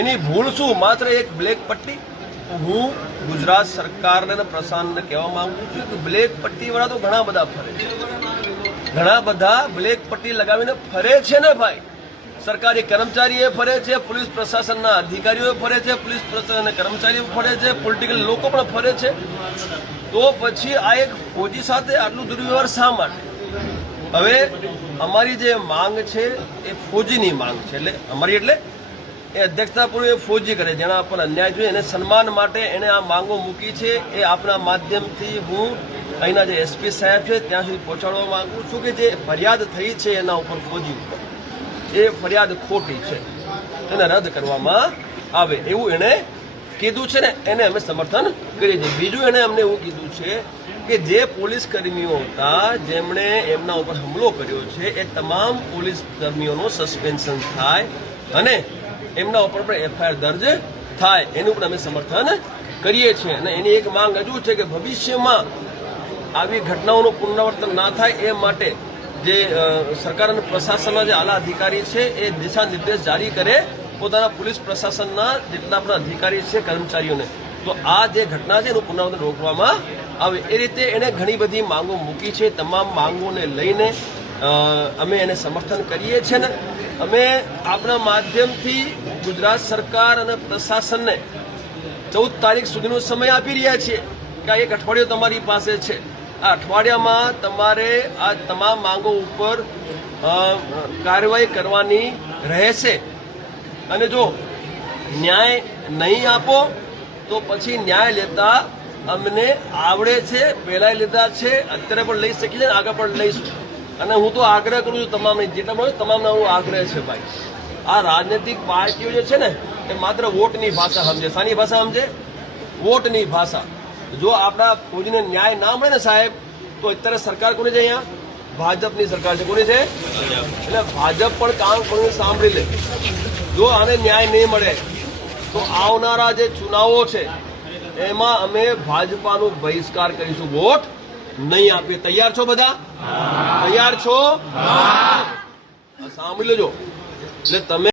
એની ભૂલ શું? માત્ર એક બ્લેક પટ્ટી. હું ગુજરાત સરકારને અને પ્રશાસનને કહેવા માંગુ છું કે બ્લેક પટ્ટીવાળા તો ઘણા બધા ફરે છે, ઘણા બધા બ્લેક પટ્ટી લગાવીને ફરે છે ને ભાઈ. સરકારી કર્મચારીઓ ફરે છે, પોલીસ પ્રશાસનના અધિકારીઓ ફરે છે, પોલીસ પ્રશાસનના કર્મચારીઓ ફરે છે, પોલિટિકલ લોકો પણ ફરે છે. તો પછી આ એક ફોજી સાથે આટલું દુર્વ્યવહાર શા માટે? હવે અમારી જે માંગ છે એ ફોજીની માંગ છે. એટલે અમારી એટલે એ અધ્યક્ષતાપૂર્વક ફોજી કરે, જેના પર અન્યાય જોઈએ એને સન્માન માટે એને આ માંગો મૂકી છે. એ આપણા માધ્યમથી હું અહીંના જે એસપી સાહેબ છે ત્યાં સુધી પહોંચાડવા માંગુ છું કે જે ફરિયાદ થઈ છે એના ઉપર ફોજી ઉપર એ ફરિયાદ ખોટી છે, એને રદ કરવામાં આવે એવું એને કીધું છે ને એને અમે સમર્થન કરીએ છીએ. બીજું એને અમને એવું કીધું છે કે જે પોલીસ કર્મીઓ હતા જેમણે એમના ઉપર હુમલો કર્યો છે એ તમામ પોલીસ કર્મીઓનું સસ્પેન્શન થાય અને એમના ઉપર પણ એફઆઈઆર દર્જ થાય એનું પણ અમે સમર્થન કરીએ છીએ. અને એની એક માંગ હજુ છે કે ભવિષ્યમાં આવી ઘટનાઓનું પુનરાવર્તન ના થાય એ માટે જે સરકાર અને પ્રશાસનના જે આલા અધિકારી છે એ દિશા નિર્દેશ જારી કરે પોતાના પોલીસ પ્રશાસનના જેટલા પણ અધિકારી છે કર્મચારીઓને, તો આ જે ઘટના છે એનું પુનરાવર્તન રોકવામાં આવે એ રીતે એને ઘણી બધી માંગો મૂકી છે. તમામ માંગોને લઈને અમે એને સમર્થન કરીએ છીએ ને અમે આપણા માધ્યમથી ગુજરાત સરકાર અને પ્રશાસનને 14 તારીખ સુધીનો સમય આપી રહ્યા છીએ કે આ એક અઠવાડિયું તમારી પાસે છે. આ અઠવાડિયામાં તમારે આ તમામ માંગો ઉપર કાર્યવાહી કરવાની રહેશે અને જો ન્યાય નહીં આપો તો પછી ન્યાય લેતા અમને આવડે છે, પહેલાં લીધા છે, અત્યારે પણ લઈ શકીએ છીએ, આગળ પણ લઈશું. અને હું તો આગ્રહ કરું છું તમામને, જેટલા પણ તમામને આવો આગ્રહ છે ભાઈ, આ રાજનૈતિક પાર્ટીઓ જે છે ને એ માત્ર વોટની ભાષા સમજે. શાની ભાષા સમજે? વોટની ભાષા. જો આપણા ફોજીને ન્યાય ના મળે ને સાહેબ તો અત્યારે સરકાર કોની છે? અહીંયા ભાજપની સરકાર છે. કોની છે? એટલે ભાજપ પણ કામ કરીને સાંભળી લે. જો આને ન્યાય નહીં મળે તો આવનારા જે ચુનાવો છે એમાં અમે ભાજપાનો બહિષ્કાર કરીશું, વોટ નહીં આપીએ. તૈયાર છો બધા? તૈયાર છો? સાંભળી લેજો. એટલે તમે